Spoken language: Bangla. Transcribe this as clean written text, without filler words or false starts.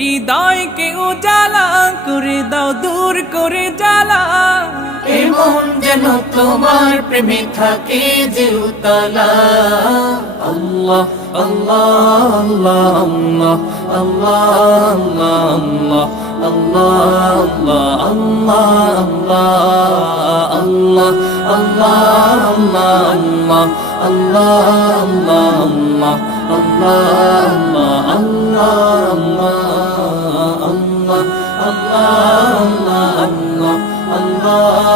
হৃদয়কে উজালা করে দাও, দূর করে জ্বালা। এমন যেন তোমার প্রেমে থাকে যে উতলা। আল্লাহ আল্লাহ আল্লাহ আল্লাহ আল্লাহ আল্লাহ আল্লাহ আল্লাহ আল্লাহ আল্লাহ আল্লাহ আল্লাহ আল্লাহ আল্লাহ আল্লাহ আল্লাহ আল্লাহ আল্লাহ